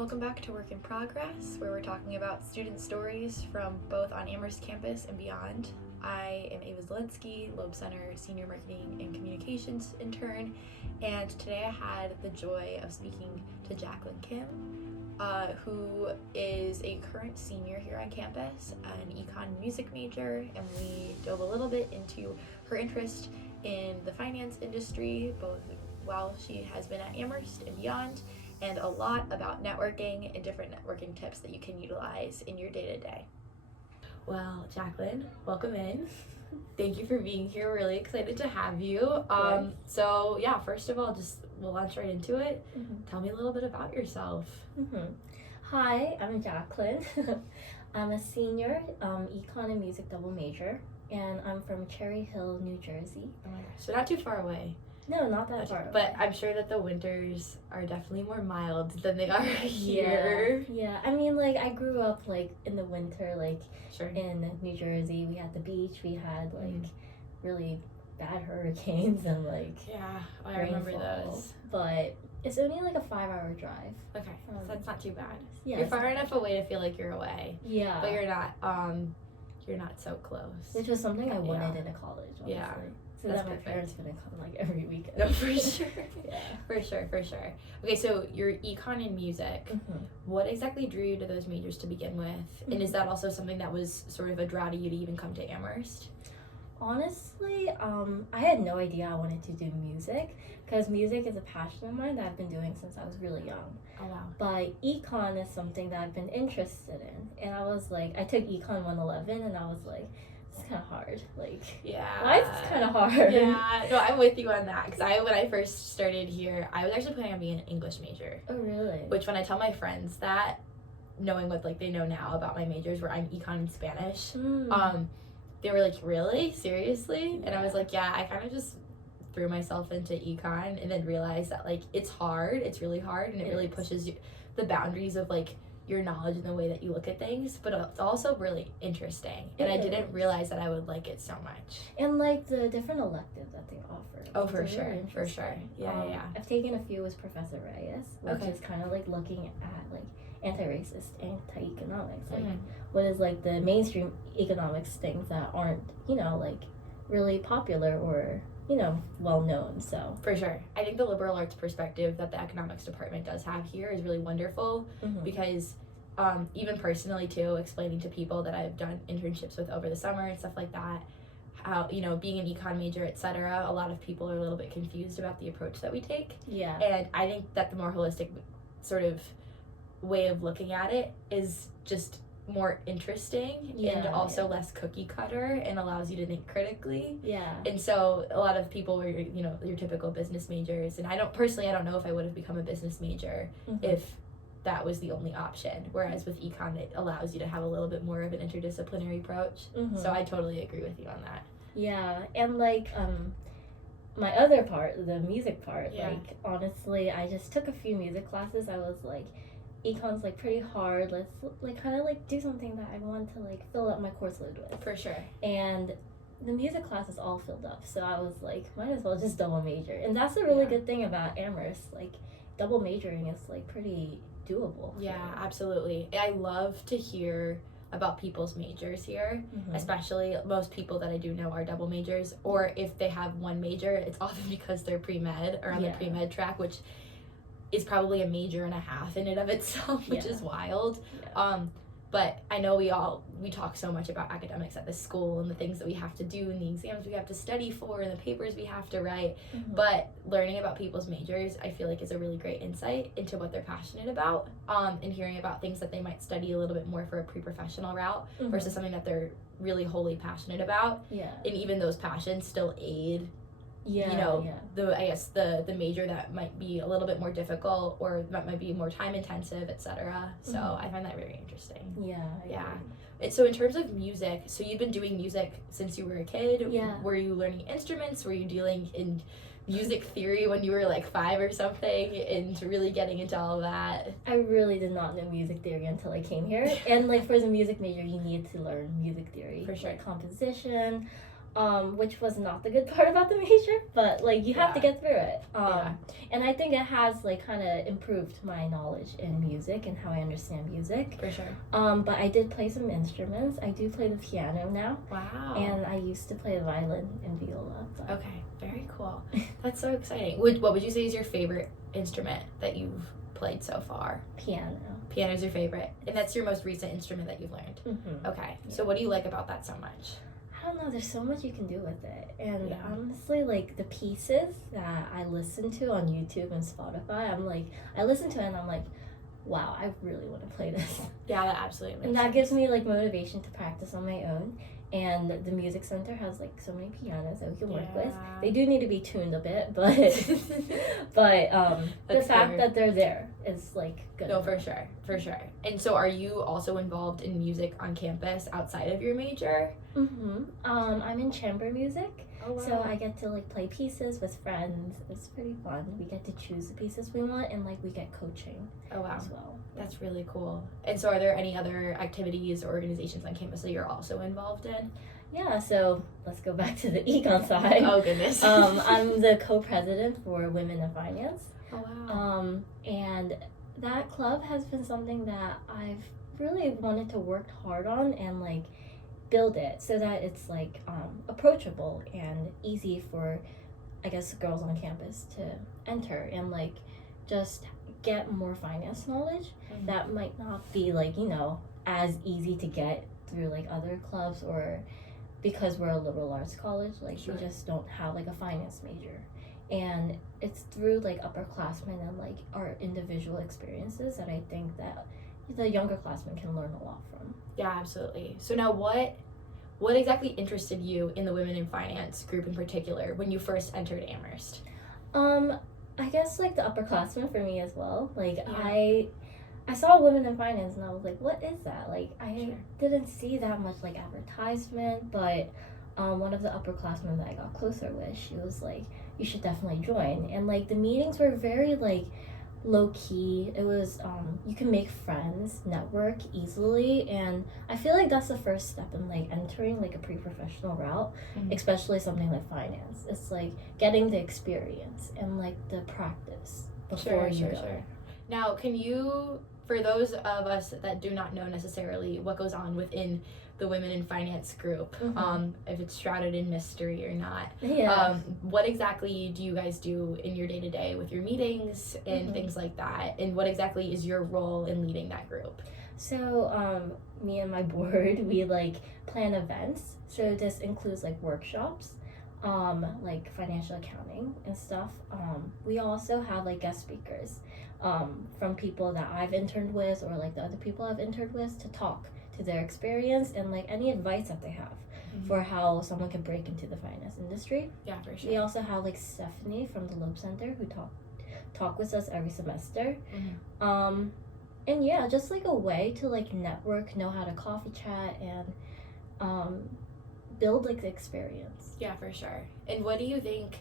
Welcome back to Work in Progress, where we're talking about student stories from both on Amherst campus and beyond. I am Ava Zielinski, Loeb Center Senior Marketing and Communications Intern, and today I had the joy of speaking to Jaclyn Kim, who is a current senior here on campus, an econ music major, and we dove a little bit into her interest in the finance industry, both while she has been at Amherst and beyond, and a lot about networking and different networking tips that you can utilize in your day-to-day. Well, Jaclyn, welcome in. Thank you for being here. We're really excited to have you. So yeah, first of all, we'll launch right into it. Tell me a little bit about yourself. Hi, I'm Jaclyn. I'm a senior econ and music double major, and I'm from Cherry Hill, New Jersey. Oh my gosh, so not too far away. No, not that far away. But I'm sure that the winters are definitely more mild than they are here. Yeah. I mean, like, I grew up, like, in the winter, like, Sure. in New Jersey. We had the beach. We had, like, really bad hurricanes and, like, yeah, I remember those. But it's only, like, a 5-hour drive. Okay, so that's not too bad. Yeah, you're far enough away to feel like you're away. Yeah. But you're not so close. Which was something I wanted in a college, honestly. Yeah. So That's that my perfect. parents couldn't come, like, every weekend. No, for sure. Yeah. For sure. Okay, so you're econ and music. What exactly drew you to those majors to begin with? And is that also something that was sort of a draw to you to even come to Amherst? Honestly, I had no idea I wanted to do music, because music is a passion of mine that I've been doing since I was really young. Oh, wow. But econ is something that I've been interested in. And I was like, I took econ 111 and I was like, it's kind of hard. Like, yeah. why is this kind of hard? Yeah, no, I'm with you on that. Because when I first started here, I was actually planning on being an English major. Oh, really? Which when I tell my friends that, knowing what like they know now about my majors, where I'm econ and Spanish, they were like, really? Seriously? And I was like, yeah, I kind of just threw myself into econ and then realized that like it's hard, it's really hard, and it really pushes you, the boundaries of like your knowledge and the way that you look at things, but it's also really interesting. And I didn't realize that I would like it so much. And like the different electives that they offer. Oh, for sure. Yeah. I've taken a few with Professor Reyes, which is kind of like looking at like anti-racist, anti-economics, like what is like the mainstream economics things that aren't, like really popular or, well known. So for sure, I think the liberal arts perspective that the economics department does have here is really wonderful, because even personally too, explaining to people that I've done internships with over the summer and stuff like that, how being an econ major, etc., a lot of people are a little bit confused about the approach that we take. Yeah. And I think that the more holistic sort of way of looking at it is just more interesting and also less cookie cutter and allows you to think critically. Yeah. And so a lot of people were, your typical business majors, and I don't know if I would have become a business major if that was the only option. Whereas with econ, it allows you to have a little bit more of an interdisciplinary approach. So I totally agree with you on that. Yeah. And like my other part, the music part, like honestly, I just took a few music classes. I was like, econ's like pretty hard, let's like kind of like do something that I want to like fill up my course load with. For sure. And the music classes all filled up, so I was like, might as well just double major. And that's a really good thing about Amherst, like double majoring is like pretty doable. Yeah, absolutely. I love to hear about people's majors here, especially most people that I do know are double majors, or if they have one major, it's often because they're pre-med or on the pre-med track, which is probably a major and a half in and of itself, which is wild. But I know we talk so much about academics at this school and the things that we have to do and the exams we have to study for and the papers we have to write. But learning about people's majors, I feel like, is a really great insight into what they're passionate about, and hearing about things that they might study a little bit more for a pre-professional route versus something that they're really wholly passionate about. Yeah. And even those passions still aid the major that might be a little bit more difficult or that might be more time intensive, etc. So I find that very interesting. So in terms of music, so you've been doing music since you were a kid. Were you learning instruments? Were you dealing in music theory when you were like 5 or something, and really getting into all of that? I really did not know music theory until I came here. And like for the music major, you need to learn music theory, for sure, like composition, which was not the good part about the major, but like you have to get through it. And I think it has like kind of improved my knowledge in music and how I understand music. For sure. But I did play some instruments. I do play the piano now. Wow. And I used to play the violin and viola. But. Okay, very cool. That's so exciting. What would you say is your favorite instrument that you've played so far? Piano. Piano's your favorite, and that's your most recent instrument that you've learned. Mm-hmm. Okay, so what do you like about that so much? I don't know, there's so much you can do with it. And honestly, like the pieces that I listen to on YouTube and Spotify, I listen to it and I'm like, wow, I really want to play this. Yeah, that absolutely makes And that sense. gives me like motivation to practice on my own. And the music center has like so many pianos that we can work with. They do need to be tuned a bit, but the fact that they're there is like good. No, for sure. And so, are you also involved in music on campus outside of your major? Mm-hmm. I'm in chamber music. Oh, wow. So I get to like play pieces with friends. It's pretty fun. We get to choose the pieces we want, and like we get coaching. Oh, wow. As well. That's really cool. And so, are there any other activities or organizations on campus that you're also involved in? Yeah, so let's go back to the econ side. Oh, goodness. I'm the co-president for Women in Finance. Oh, wow. And that club has been something that I've really wanted to work hard on and like build it so that it's like approachable and easy for, I guess, girls on campus to enter and like just get more finance knowledge that might not be like, you know, as easy to get through like other clubs, or because we're a liberal arts college, like we just don't have like a finance major. And it's through like upperclassmen and like our individual experiences that I think that the younger classmen can learn a lot from. Yeah, absolutely. So now what exactly interested you in the Women in Finance group in particular when you first entered Amherst? I guess like the upperclassmen for me as well. Like I saw Women in Finance and I was like, what is that? Like I didn't see that much like advertisement, but one of the upperclassmen that I got closer with, she was like, you should definitely join. And like the meetings were very like low key. It was you can make friends, network easily, and I feel like that's the first step in like entering like a pre-professional route, especially something like finance. It's like getting the experience and like the practice before you go. Now, can you, for those of us that do not know necessarily what goes on within the Women in Finance group, if it's shrouded in mystery or not, what exactly do you guys do in your day-to-day with your meetings and things like that, and what exactly is your role in leading that group? So me and my board, we like plan events, so this includes like workshops, like financial accounting and stuff. We also have like guest speakers from people that I've interned with or like the other people I've interned with to talk to their experience and like any advice that they have for how someone can break into the finance industry. Yeah, for sure. We also have like Stephanie from the Loeb Center who talk with us every semester. And yeah, just like a way to like network, know how to coffee chat, and build like the experience. Yeah, for sure. And what do you think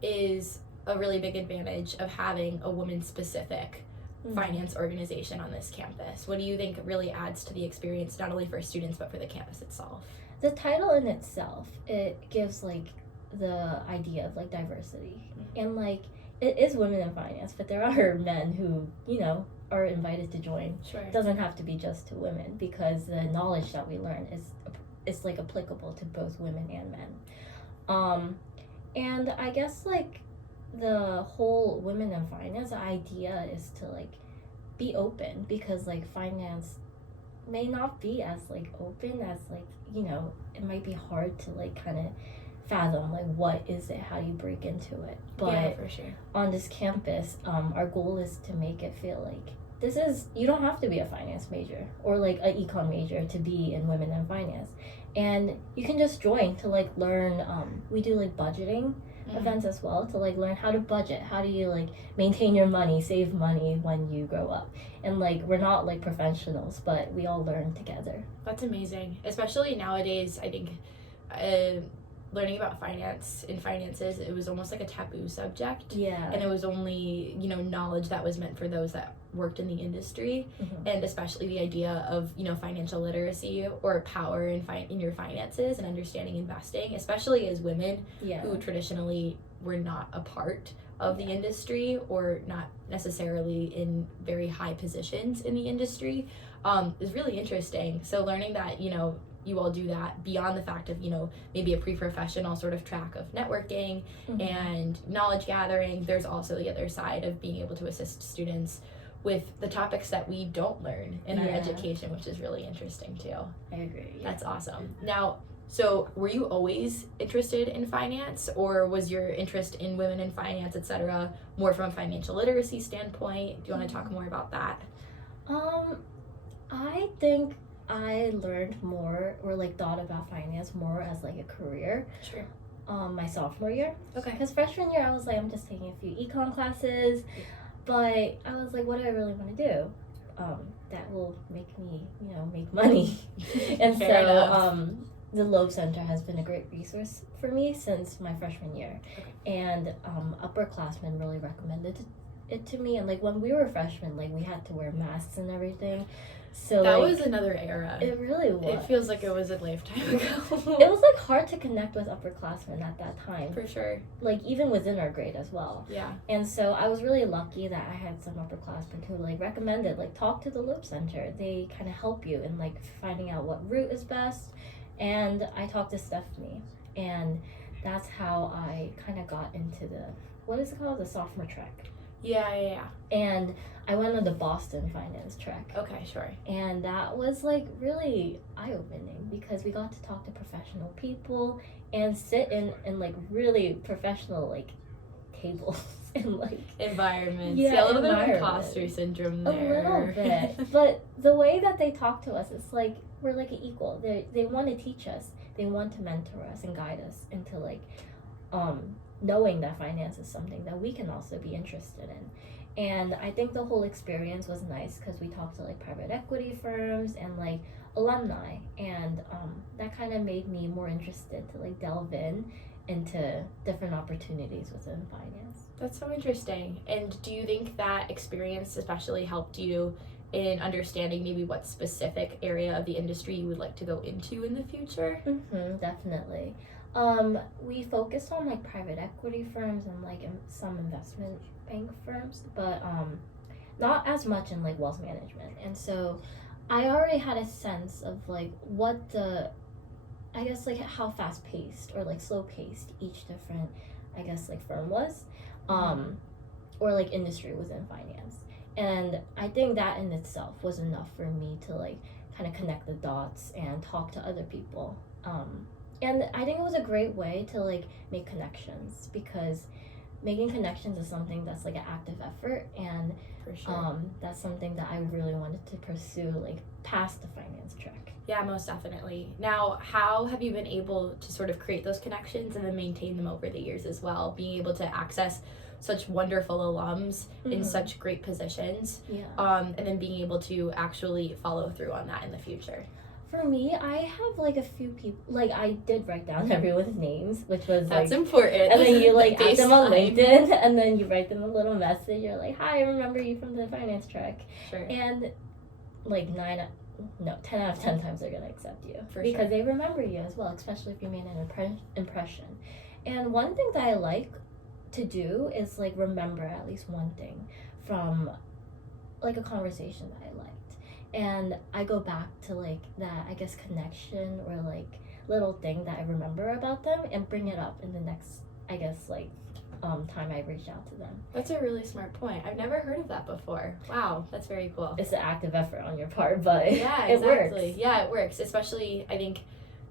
is a really big advantage of having a woman-specific finance organization on this campus? What do you think really adds to the experience, not only for students, but for the campus itself? The title in itself, it gives like the idea of like diversity. And like, it is women in finance, but there are men who, you know, are invited to join. It doesn't have to be just to women, because the knowledge that we learn is like applicable to both women and men. And I guess like the whole Women in Finance idea is to like be open, because like finance may not be as like open as like, you know, it might be hard to like kind of fathom like what is it, how do you break into it. But yeah, for sure. On this campus, our goal is to make it feel like you don't have to be a finance major or like an econ major to be in Women in Finance, and you can just join to like learn. We do like budgeting events as well, to like learn how to budget, how do you like maintain your money, save money when you grow up. And like we're not like professionals, but we all learn together. That's amazing, especially nowadays. I think learning about finance and finances, it was almost like a taboo subject. Yeah. And it was only, you know, knowledge that was meant for those that worked in the industry, Mm-hmm. and especially the idea of, you know, financial literacy or power in your finances and understanding investing, especially as women who traditionally were not a part of the industry or not necessarily in very high positions in the industry, is really interesting. So learning that, you know, you all do that beyond the fact of, you know, maybe a pre-professional sort of track of networking Mm-hmm. and knowledge gathering, there's also the other side of being able to assist students with the topics that we don't learn in our education, which is really interesting too. I agree. That's awesome. Now, so were you always interested in finance, or was your interest in women in finance, etc., more from a financial literacy standpoint? Do you want to talk more about that? I think I learned more or like thought about finance more as like a career. Sure. My sophomore year. Okay. Because freshman year I was like, I'm just taking a few econ classes, but I was like, what do I really want to do? That will make me, you know, make money. And Fair enough. The Loeb Center has been a great resource for me since my freshman year. Okay. And upperclassmen really recommended it to me. And like when we were freshmen, like we had to wear masks and everything. So that like, was another era. it really was. It feels like it was a lifetime ago. It was like hard to connect with upperclassmen at that time. For sure. Like even within our grade as well. Yeah. And so I was really lucky that I had some upperclassmen who like recommended like talk to the Loeb Center. They kind of help you in like finding out what route is best. And I talked to Stephanie, and that's how I kind of got into the, what is it called, the sophomore track. Yeah. And I went on the Boston finance track. Okay, sure. And that was like really eye-opening because we got to talk to professional people and sit in like really professional like tables and like environments. Yeah, a little bit of imposter syndrome there. A little bit. But the way that they talk to us, it's like we're like an equal. They want to teach us. They want to mentor us and guide us into like knowing that finance is something that we can also be interested in. And I think the whole experience was nice because we talked to like private equity firms and like alumni, and that kind of made me more interested to like delve into different opportunities within finance. That's so interesting. And do you think that experience especially helped you in understanding maybe what specific area of the industry you would like to go into in the future? Definitely. We focused on like private equity firms and like some investment bank firms, but not as much in like wealth management. And so I already had a sense of like what the, I guess like how fast paced or like slow paced each different, I guess like firm was, or like industry within finance. And I think that in itself was enough for me to like kind of connect the dots and talk to other people. And I think it was a great way to like make connections, because making connections is something that's like an active effort, and For sure. That's something that I really wanted to pursue like past the finance track. Yeah, most definitely. Now, how have you been able to sort of create those connections and then maintain them over the years as well, being able to access such wonderful alums in such great positions, and then being able to actually follow through on that in the future? For me, I have like a few people, like I did write down everyone's names, which was That's like, important. and then you like add them on Baseline. LinkedIn, and then you write them a little message. You're like, hi, I remember you from the finance track. Sure. And like 10 out of 10 times they're gonna accept you sure. because they remember you as well, especially if you made an impression. And one thing that I like to do is like remember at least one thing from like a conversation that I liked, and I go back to like that, I guess, connection or like little thing that I remember about them and bring it up in the next, I guess, like time I reach out to them. That's a really smart point. I've never heard of that before. Wow, that's very cool. It's an active effort on your part, but Yeah, it exactly. works. Yeah, it works. Especially, I think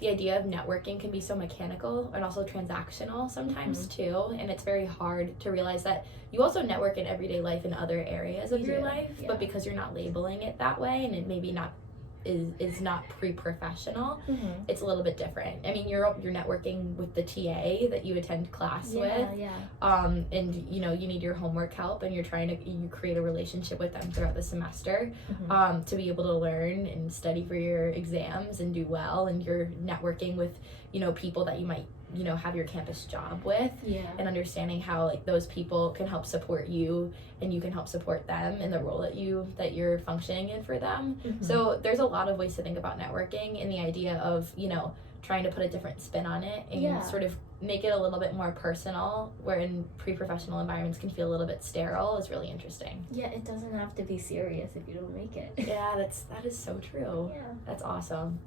the idea of networking can be so mechanical and also transactional sometimes too, and it's very hard to realize that you also network in everyday life in other areas of your life, but because you're not labeling it that way, and it maybe not is not pre-professional, it's a little bit different. I mean, you're networking with the TA that you attend class with, and you know, you need your homework help, and you create a relationship with them throughout the semester, to be able to learn and study for your exams and do well, and you're networking with, you know, people that you might have your campus job with, Yeah. and understanding how like those people can help support you and you can help support them in the role that you're functioning in for them. So there's a lot of ways to think about networking, and the idea of trying to put a different spin on it and sort of make it a little bit more personal, where in pre-professional environments can feel a little bit sterile, is really interesting. Yeah, it doesn't have to be serious if you don't make it. Yeah, that is so true. Yeah. That's awesome.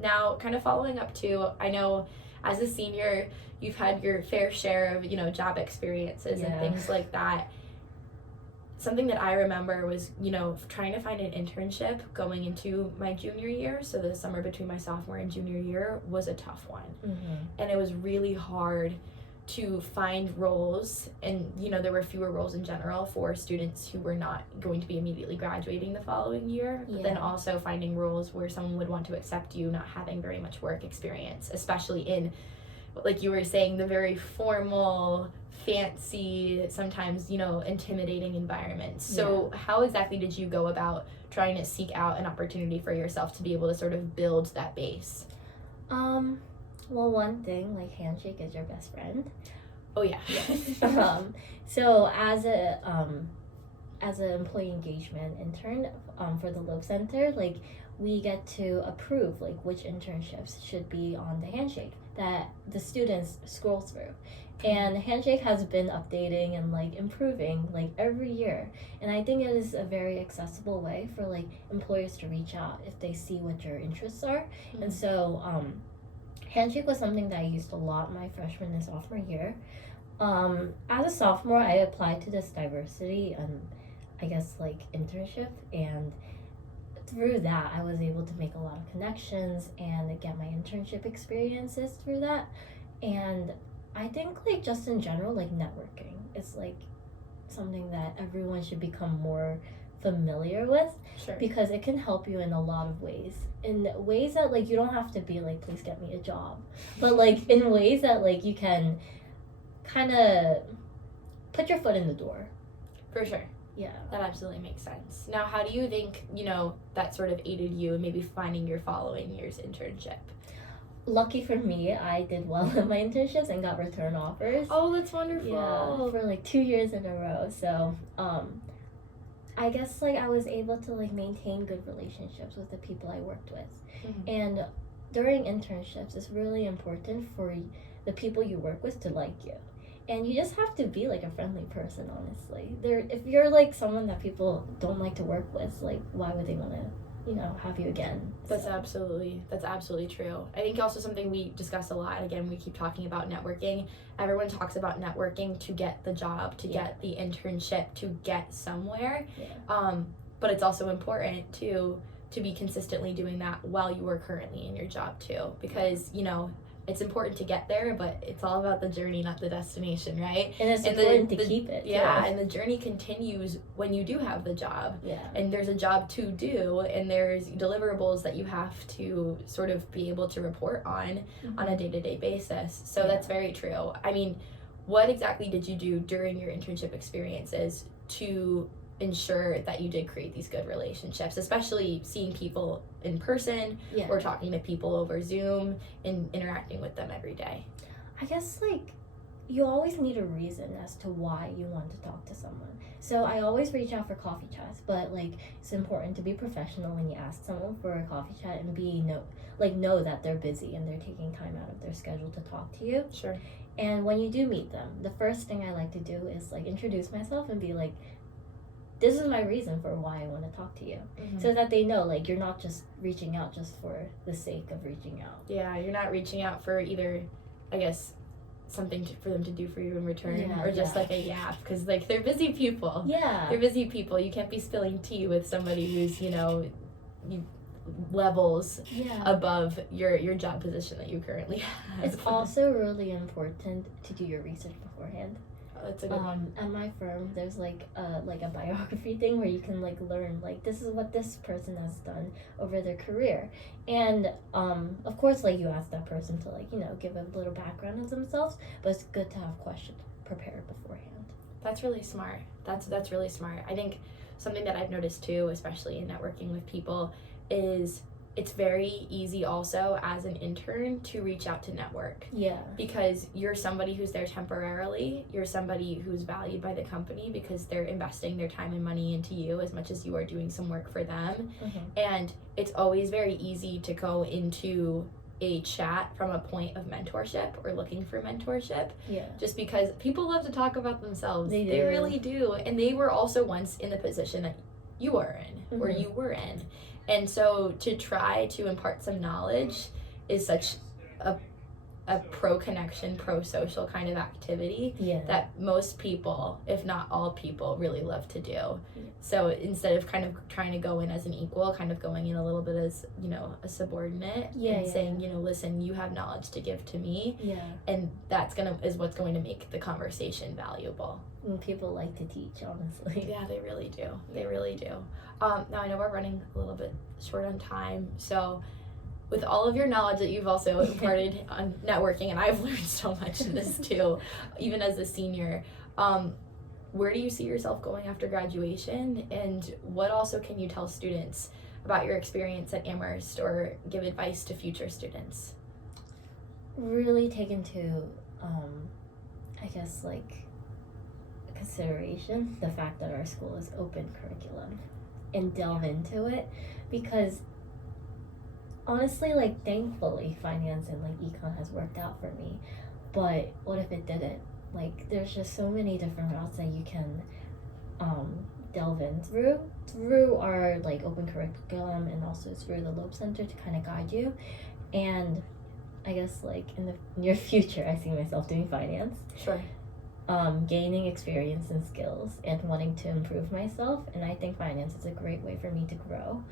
Now kind of following up too, I know as a senior you've had your fair share of job experiences and things like that. Something that I remember was, trying to find an internship going into my junior year. So the summer between my sophomore and junior year was a tough one. And it was really hard to find roles. And, there were fewer roles in general for students who were not going to be immediately graduating the following year. But then also finding roles where someone would want to accept you not having very much work experience, especially in, like you were saying, the very formal, fancy, sometimes intimidating environments. So how exactly did you go about trying to seek out an opportunity for yourself to be able to sort of build that base? Well, one thing, like, handshake is your best friend. Oh yeah. So as an employee engagement intern for the Loeb Center, like, we get to approve like which internships should be on the handshake that the students scroll through. And handshake has been updating and like improving like every year, and I think it is a very accessible way for like employers to reach out if they see what your interests are. And so handshake was something that I used a lot my freshman and sophomore year. As a sophomore, I applied to this diversity I guess like internship, and through that I was able to make a lot of connections and get my internship experiences through that. And I think like just in general, like networking is like something that everyone should become more familiar with. Sure. Because it can help you in a lot of ways, in ways that like you don't have to be like, please get me a job, but like in ways that like you can kind of put your foot in the door. For sure. Yeah, that absolutely makes sense. Now, how do you think that sort of aided you in maybe finding your following year's internship? Lucky for me, I did well in my internships and got return offers. Oh, that's wonderful. Yeah, for like 2 years in a row. So I guess like I was able to like maintain good relationships with the people I worked with. And during internships, it's really important for the people you work with to like you. And you just have to be like a friendly person, honestly. If you're like someone that people don't like to work with, like why would they want to have you again? That's absolutely true. I think also something we discuss a lot, again, we keep talking about networking. Everyone talks about networking to get the job, to get the internship, to get somewhere. But it's also important to be consistently doing that while you are currently in your job too, because it's important to get there, but it's all about the journey, not the destination, right? And it's important to keep it. Yeah, and the journey continues when you do have the job. Yeah. And there's a job to do, and there's deliverables that you have to sort of be able to report on a day-to-day basis. So that's very true. I mean, what exactly did you do during your internship experiences to ensure that you did create these good relationships, especially seeing people in person or talking to people over Zoom and interacting with them every day? I guess like you always need a reason as to why you want to talk to someone. So I always reach out for coffee chats, but like it's important to be professional when you ask someone for a coffee chat and know that they're busy and they're taking time out of their schedule to talk to you. Sure. And when you do meet them, the first thing I like to do is like introduce myself and be like, this is my reason for why I want to talk to you. So that they know like you're not just reaching out just for the sake of reaching out. Yeah, you're not reaching out for either, I guess, something for them to do for you in return, or just like a yap, because like they're busy people. They're busy people. You can't be spilling tea with somebody who's levels above your job position that you currently have. It's also really important to do your research beforehand. That's a good one. At my firm, there's like a biography thing where you can like learn like this is what this person has done over their career, and of course like you ask that person to like give a little background of themselves, but it's good to have questions prepared beforehand. That's really smart. That's really smart. I think something that I've noticed too, especially in networking with people, is it's very easy also as an intern to reach out to network. Yeah. Because you're somebody who's there temporarily. You're somebody who's valued by the company because they're investing their time and money into you as much as you are doing some work for them. And it's always very easy to go into a chat from a point of mentorship or looking for mentorship. Yeah. Just because people love to talk about themselves. They really do. And they were also once in the position that you are in, or you were in. And so to try to impart some knowledge is such a pro-connection, pro-social kind of activity that most people, if not all people, really love to do. So instead of kind of trying to go in as an equal, kind of going in a little bit as, you know, a subordinate and saying, you know, listen, you have knowledge to give to me. And that's is what's going to make the conversation valuable. And people like to teach, honestly. Yeah, they really do. They really do. Now I know we're running a little bit short on time, so with all of your knowledge that you've also imparted on networking, and I've learned so much in this too, even as a senior, where do you see yourself going after graduation, and what also can you tell students about your experience at Amherst or give advice to future students? Really take into, I guess, like, consideration the fact that our school is open curriculum and delve into it, because honestly, like, thankfully finance and like econ has worked out for me, but what if it didn't? Like, there's just so many different routes that you can delve in through our like open curriculum, and also through the Loeb Center to kind of guide you. And I guess like in the near future I see myself doing finance. Sure. Gaining experience and skills and wanting to improve myself, and I think finance is a great way for me to grow.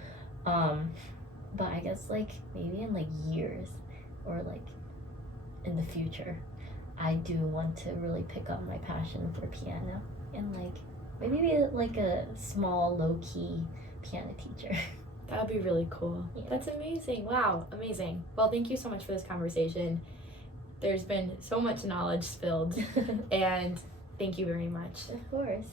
But I guess like maybe in like years or like in the future, I do want to really pick up my passion for piano and like maybe be like a small low-key piano teacher. That would be really cool. Yeah. That's amazing. Wow, amazing. Well, thank you so much for this conversation. There's been so much knowledge spilled, and thank you very much. Of course.